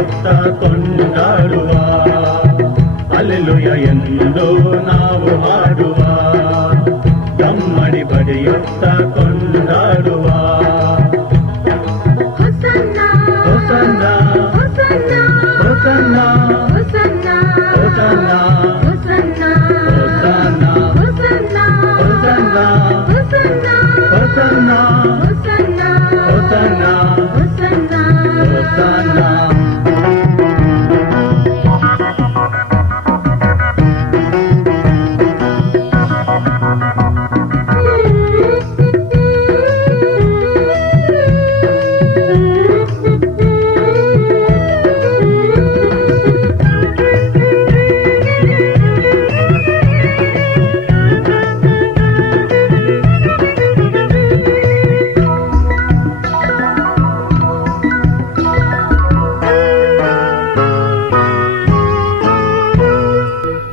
ಬಡಿಯುತ್ತ ಕೊಂಡಾಡುವ, hallelujah ಎಂದು ನಾವು ಹಾಡುವ, ಕಮ್ಮಡಿ ಬಡಿಯುತ್ತ ಕೊಂಡಾಡುವ. ಹೊಸನ್ನ ಹೊಸನ್ನ ಹೊಸನ್ನ ಹೊಸನ್ನ ಹೊಸನ್ನ ಹೊಸನ್ನ ಹೊಸನ್ನ ಹೊಸನ್ನ ಹೊಸನ್ನ ಹೊಸನ್ನ ಹೊಸನ್ನ ಹೊಸನ್ನ ಹೊಸನ್ನ ಹೊಸನ್ನ ಹೊಸನ್ನ ಹೊಸನ್ನ.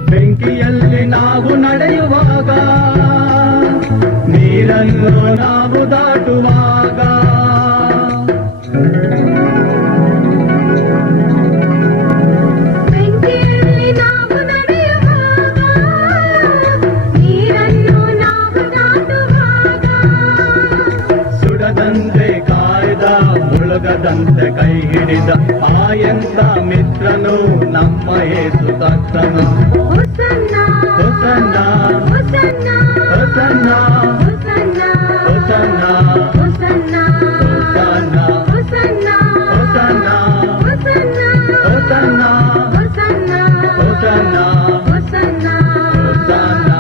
ಬೆಂಕಿಯಲ್ಲಿ ನಾವು ನಡೆಯುವಾಗ, ನೀರನ್ನು ನಾವು ದಾಟುವಾಗ, ಬೆಂಕಿಯಲ್ಲಿ ನಾವು ನಡೆಯುವಾಗ, ನೀರನ್ನು ನಾವು ದಾಟುವಾಗ, ಸುಡದಂತೆ ಕಾಯ್ದ ಮುಳುಗದಂತೆ ಕೈ ಹಿಡಿದ ಆಯಂತ ಮಿತ್ರನು ನಮ್ಮ ಯೇಸು ಕರ್ತನು. ಹೊಸನ್ನ ಹೊಸನ್ನ ಹೊಸನ್ನ ಹೊಸನ್ನ ಹೊಸನ್ನ ಹೊಸನ್ನ ಹೊಸನ್ನ ಹೊಸನ್ನ ಹೊಸನ್ನ ಹೊಸನ್ನ ಹೊಸನ್ನ ಹೊಸನ್ನ ಹೊಸನ್ನ ಹೊಸನ್ನ ಹೊಸನ್ನ ಹೊಸನ್ನ.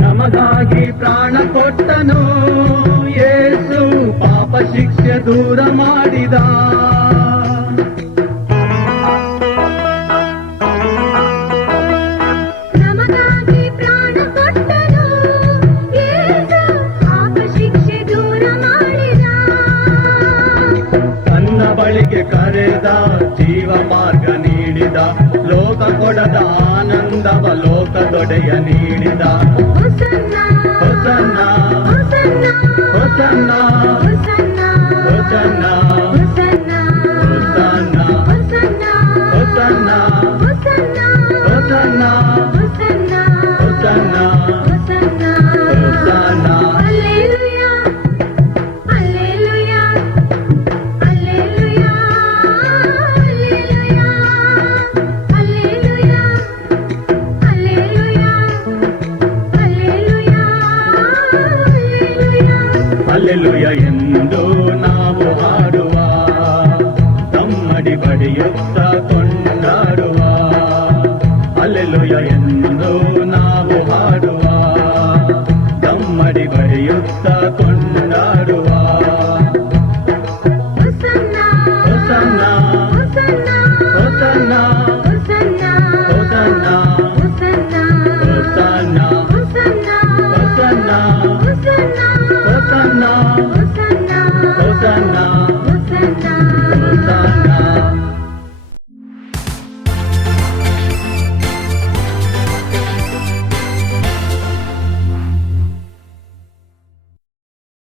ನಮಗಾಗಿ ಪ್ರಾಣ ಕೊಟ್ಟನು ಯೇಸು, ಪಾಪ ಶಿಕ್ಷೆ ದೂರ ಮಾಡಿದ. ನಮಗಾಗಿ ಪ್ರಾಣ ಕೊಟ್ಟನು ಯೇಸು, ಪಾಪ ಶಿಕ್ಷೆ ದೂರ ಮಾಡಿದ. ತನ್ನ ಬಳಿಗೆ ಕರೆದ, ಜೀವ ಮಾರ್ಗ ನೀಡಿದ, ಲೋಕ ಕೊಡದ ಆನಂದವ ಲೋಕದೊಡೆಯ ನೀಡಿದ. ಹೊಸನ್ನ ಹೊಸನ್ನ ಹೊಸನ್ನ ಹೊಸನ್ನ ಹೊಸನ್ನ ಹೊಸನ್ನ ಹೊಸನ್ನ ಹೊಸನ್ನ ಹೊಸನ್ನ ಹೊಸನ್ನ ಹೊಸನ್ನ ಹೊಸನ್ನ ಹೊಸನ್ನ ಹೊಸನ್ನ ಹೊಸನ್ನ ಹೊಸನ್ನ. Hallelujah hallelujah hallelujah hallelujah hallelujah hallelujah hallelujah hallelujah hallelujah ಎಂದು ನಾವು ಹಾಡುವ, ಕಮ್ಮಡಿ ಬಡಿಯುತ್ತ ಕೊಂಡಾಡುವ, ಹಲ್ಲೆಲೂಯಾ ಎಂದು ನಾವು ಹಾಡುವ, ಕಮ್ಮಡಿ ಬಡಿಯುತ್ತ ಕೊಂಡಾಡುವ.